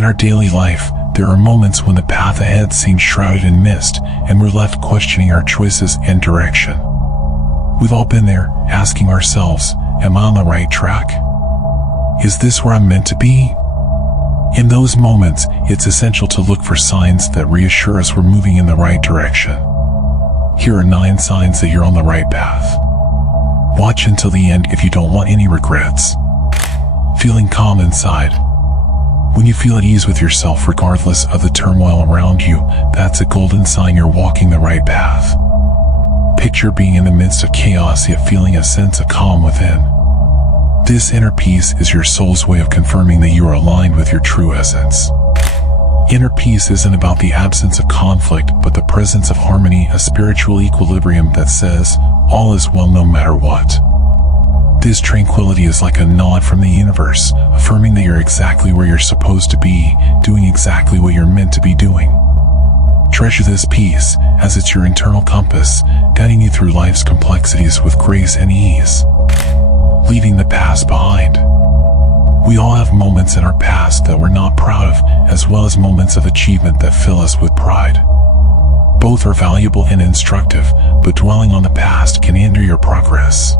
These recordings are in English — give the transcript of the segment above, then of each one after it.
In our daily life, there are moments when the path ahead seems shrouded in mist, and we're left questioning our choices and direction. We've all been there, asking ourselves, am I on the right track? Is this where I'm meant to be? In those moments, it's essential to look for signs that reassure us we're moving in the right direction. Here are 9 signs that you're on the right path. Watch until the end if you don't want any regrets. Feeling calm inside. When you feel at ease with yourself regardless of the turmoil around you, that's a golden sign you're walking the right path. Picture being in the midst of chaos yet feeling a sense of calm within. This inner peace is your soul's way of confirming that you are aligned with your true essence. Inner peace isn't about the absence of conflict, but the presence of harmony, a spiritual equilibrium that says, all is well no matter what. This tranquility is like a nod from the universe, affirming that you're exactly where you're supposed to be, doing exactly what you're meant to be doing. Treasure this peace, as it's your internal compass, guiding you through life's complexities with grace and ease. Leaving the past behind. We all have moments in our past that we're not proud of, as well as moments of achievement that fill us with pride. Both are valuable and instructive, but dwelling on the past can hinder your progress.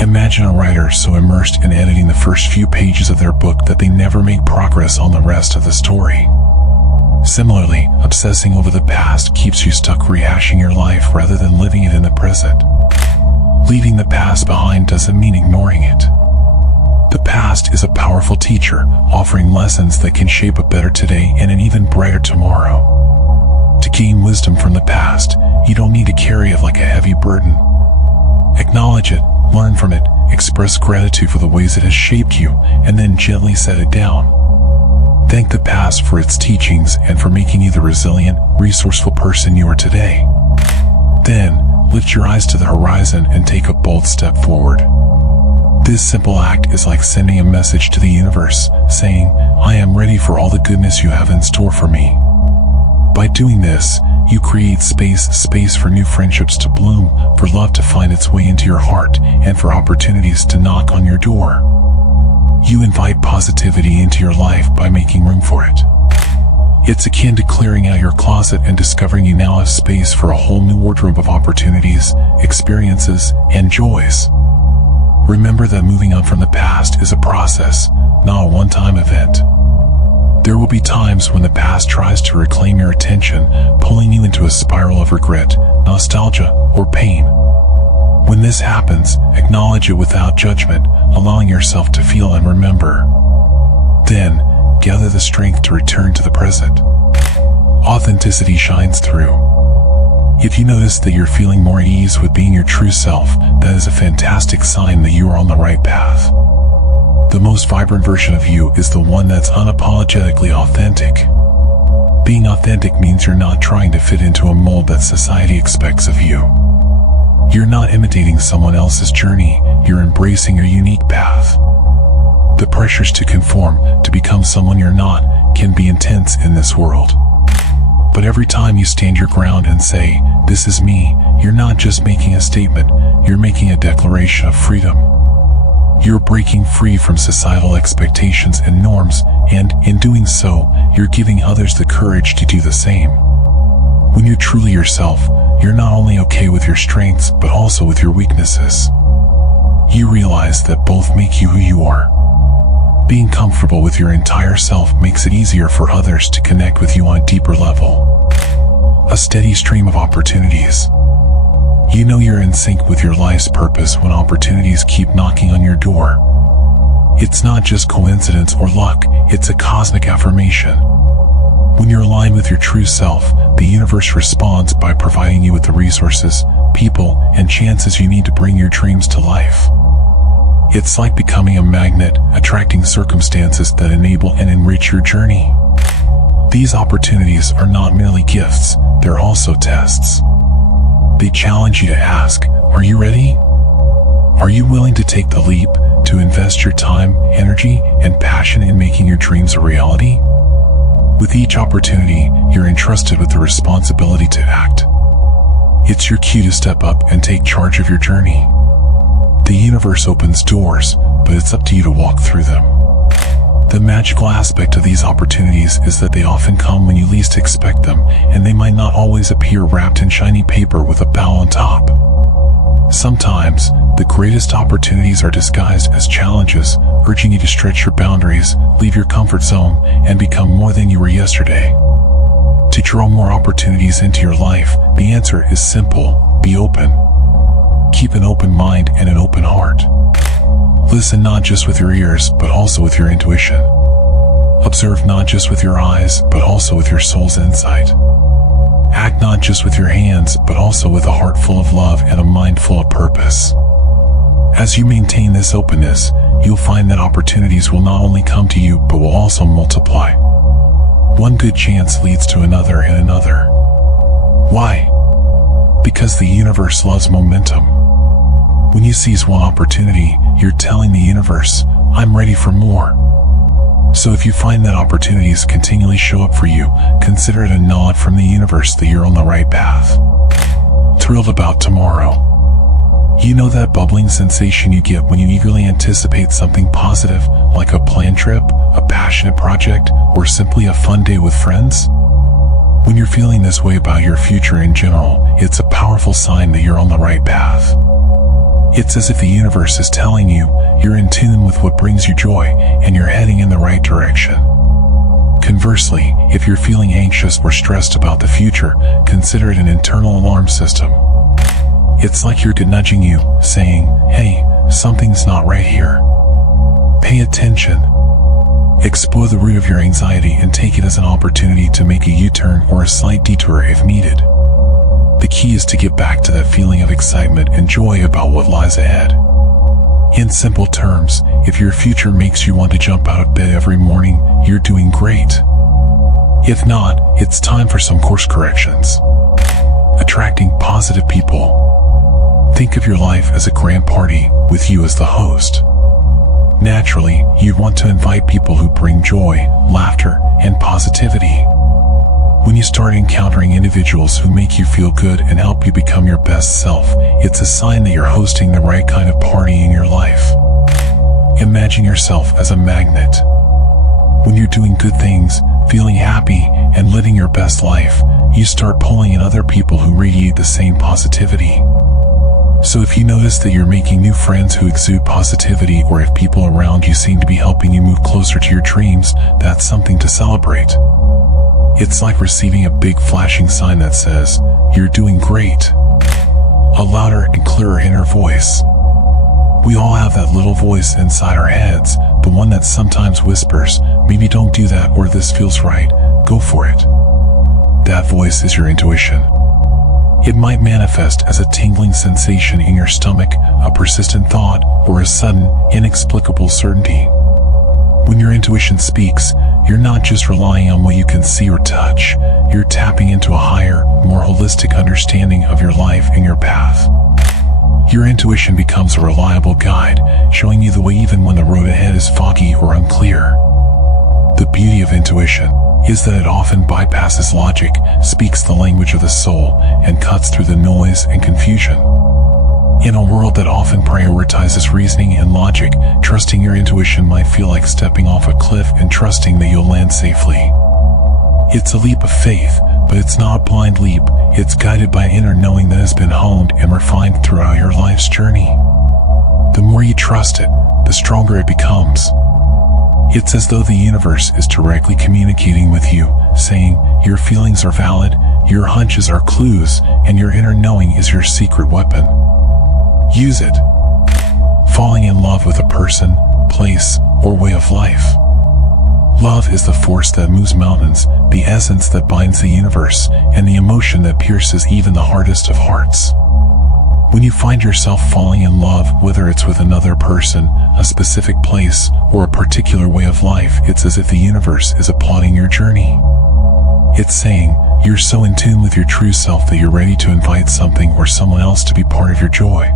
Imagine a writer so immersed in editing the first few pages of their book that they never make progress on the rest of the story. Similarly, obsessing over the past keeps you stuck rehashing your life rather than living it in the present. Leaving the past behind doesn't mean ignoring it. The past is a powerful teacher, offering lessons that can shape a better today and an even brighter tomorrow. To gain wisdom from the past, you don't need to carry it like a heavy burden. Acknowledge it, learn from it, express gratitude for the ways it has shaped you, and then gently set it down. Thank the past for its teachings and for making you the resilient, resourceful person you are today. Then, lift your eyes to the horizon and take a bold step forward. This simple act is like sending a message to the universe, saying, I am ready for all the goodness you have in store for me. By doing this, you create space for new friendships to bloom, for love to find its way into your heart, and for opportunities to knock on your door. You invite positivity into your life by making room for it. It's akin to clearing out your closet and discovering you now have space for a whole new wardrobe of opportunities, experiences, and joys. Remember that moving on from the past is a process, not a one-time event. There will be times when the past tries to reclaim your attention, pulling you into a spiral of regret, nostalgia, or pain. When this happens, acknowledge it without judgment, allowing yourself to feel and remember. Then, gather the strength to return to the present. Authenticity shines through. If you notice that you're feeling more at ease with being your true self, that is a fantastic sign that you are on the right path. The most vibrant version of you is the one that's unapologetically authentic. Being authentic means you're not trying to fit into a mold that society expects of you. You're not imitating someone else's journey, you're embracing your unique path. The pressures to conform, to become someone you're not, can be intense in this world. But every time you stand your ground and say, this is me, you're not just making a statement, you're making a declaration of freedom. You're breaking free from societal expectations and norms, and, in doing so, you're giving others the courage to do the same. When you're truly yourself, you're not only okay with your strengths, but also with your weaknesses. You realize that both make you who you are. Being comfortable with your entire self makes it easier for others to connect with you on a deeper level. A steady stream of opportunities. You know you're in sync with your life's purpose when opportunities keep knocking on your door. It's not just coincidence or luck, it's a cosmic affirmation. When you're aligned with your true self, the universe responds by providing you with the resources, people, and chances you need to bring your dreams to life. It's like becoming a magnet, attracting circumstances that enable and enrich your journey. These opportunities are not merely gifts, they're also tests. They challenge you to ask, are you ready? Are you willing to take the leap, to invest your time, energy, and passion in making your dreams a reality? With each opportunity, you're entrusted with the responsibility to act. It's your cue to step up and take charge of your journey. The universe opens doors, but it's up to you to walk through them. The magical aspect of these opportunities is that they often come when you least expect them, and they might not always appear wrapped in shiny paper with a bow on top. Sometimes, the greatest opportunities are disguised as challenges, urging you to stretch your boundaries, leave your comfort zone, and become more than you were yesterday. To draw more opportunities into your life, the answer is simple: be open. Keep an open mind and an open heart. Listen not just with your ears, but also with your intuition. Observe not just with your eyes, but also with your soul's insight. Act not just with your hands, but also with a heart full of love and a mind full of purpose. As you maintain this openness, you'll find that opportunities will not only come to you, but will also multiply. One good chance leads to another and another. Why? Because the universe loves momentum. When you seize one opportunity, you're telling the universe, I'm ready for more. So if you find that opportunities continually show up for you, consider it a nod from the universe that you're on the right path. Thrilled about tomorrow. You know that bubbling sensation you get when you eagerly anticipate something positive, like a planned trip, a passionate project, or simply a fun day with friends? When you're feeling this way about your future in general, it's a powerful sign that you're on the right path. It's as if the universe is telling you you're in tune with what brings you joy and you're heading in the right direction. Conversely, if you're feeling anxious or stressed about the future, consider it an internal alarm system. It's like you're nudging you, saying, hey, something's not right here. Pay attention. Explore the root of your anxiety and take it as an opportunity to make a U-turn or a slight detour if needed. The key is to get back to that feeling of excitement and joy about what lies ahead. In simple terms, if your future makes you want to jump out of bed every morning, you're doing great. If not, it's time for some course corrections. Attracting positive people. Think of your life as a grand party, with you as the host. Naturally, you'd want to invite people who bring joy, laughter, and positivity. When you start encountering individuals who make you feel good and help you become your best self, it's a sign that you're hosting the right kind of party in your life. Imagine yourself as a magnet. When you're doing good things, feeling happy, and living your best life, you start pulling in other people who radiate the same positivity. So if you notice that you're making new friends who exude positivity, or if people around you seem to be helping you move closer to your dreams, that's something to celebrate. It's like receiving a big flashing sign that says, you're doing great. A louder and clearer inner voice. We all have that little voice inside our heads, the one that sometimes whispers, maybe don't do that, or this feels right, go for it. That voice is your intuition. It might manifest as a tingling sensation in your stomach, a persistent thought, or a sudden, inexplicable certainty. When your intuition speaks, you're not just relying on what you can see or touch, you're tapping into a higher, more holistic understanding of your life and your path. Your intuition becomes a reliable guide, showing you the way even when the road ahead is foggy or unclear. The beauty of intuition is that it often bypasses logic, speaks the language of the soul, and cuts through the noise and confusion. In a world that often prioritizes reasoning and logic, trusting your intuition might feel like stepping off a cliff and trusting that you'll land safely. It's a leap of faith, but it's not a blind leap. It's guided by an inner knowing that has been honed and refined throughout your life's journey. The more you trust it, the stronger it becomes. It's as though the universe is directly communicating with you, saying, your feelings are valid, your hunches are clues, and your inner knowing is your secret weapon. Use it. Falling in love with a person, place, or way of life. Love is the force that moves mountains, the essence that binds the universe, and the emotion that pierces even the hardest of hearts. When you find yourself falling in love, whether it's with another person, a specific place, or a particular way of life, it's as if the universe is applauding your journey. It's saying, you're so in tune with your true self that you're ready to invite something or someone else to be part of your joy.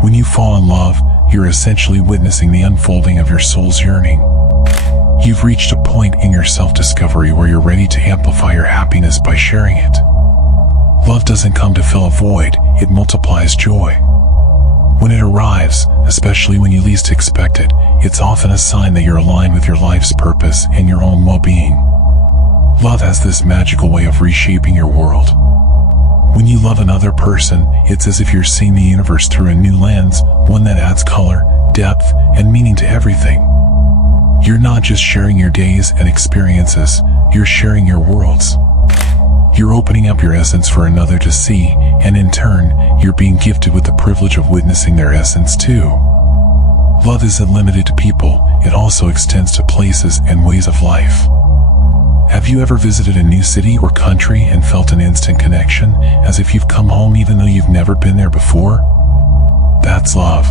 When you fall in love, you're essentially witnessing the unfolding of your soul's yearning. You've reached a point in your self-discovery where you're ready to amplify your happiness by sharing it. Love doesn't come to fill a void, it multiplies joy. When it arrives, especially when you least expect it, it's often a sign that you're aligned with your life's purpose and your own well-being. Love has this magical way of reshaping your world. When you love another person, it's as if you're seeing the universe through a new lens, one that adds color, depth, and meaning to everything. You're not just sharing your days and experiences, you're sharing your worlds. You're opening up your essence for another to see, and in turn, you're being gifted with the privilege of witnessing their essence too. Love isn't limited to people, it also extends to places and ways of life. Have you ever visited a new city or country and felt an instant connection, as if you've come home even though you've never been there before? That's love.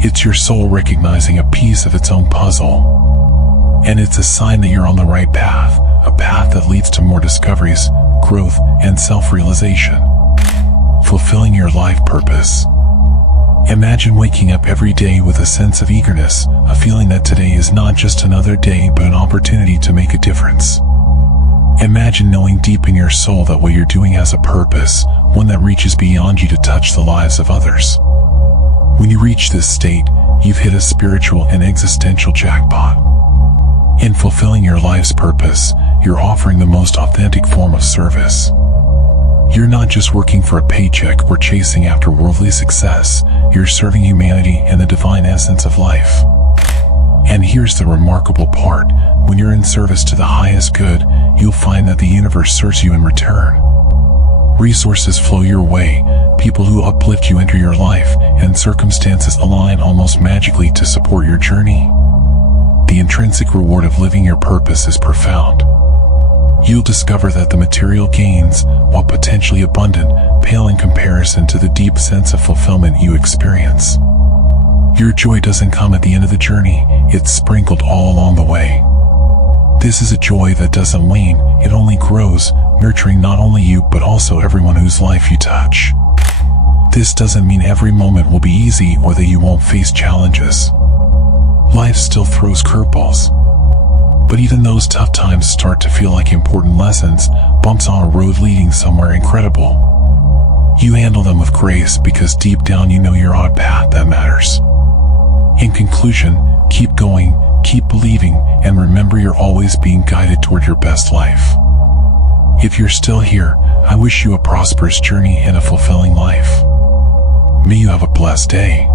It's your soul recognizing a piece of its own puzzle. And it's a sign that you're on the right path, a path that leads to more discoveries, growth, and self-realization. Fulfilling your life purpose. Imagine waking up every day with a sense of eagerness, a feeling that today is not just another day but an opportunity to make a difference. Imagine knowing deep in your soul that what you're doing has a purpose, one that reaches beyond you to touch the lives of others. When you reach this state, you've hit a spiritual and existential jackpot. In fulfilling your life's purpose, you're offering the most authentic form of service. You're not just working for a paycheck or chasing after worldly success, you're serving humanity and the divine essence of life. And here's the remarkable part, when you're in service to the highest good, you'll find that the universe serves you in return. Resources flow your way, people who uplift you enter your life, and circumstances align almost magically to support your journey. The intrinsic reward of living your purpose is profound. You'll discover that the material gains, while potentially abundant, pale in comparison to the deep sense of fulfillment you experience. Your joy doesn't come at the end of the journey, it's sprinkled all along the way. This is a joy that doesn't wane, it only grows, nurturing not only you but also everyone whose life you touch. This doesn't mean every moment will be easy or that you won't face challenges. Life still throws curveballs. But even those tough times start to feel like important lessons, bumps on a road leading somewhere incredible. You handle them with grace because deep down you know you're on a path that matters. In conclusion, keep going, keep believing, and remember you're always being guided toward your best life. If you're still here, I wish you a prosperous journey and a fulfilling life. May you have a blessed day.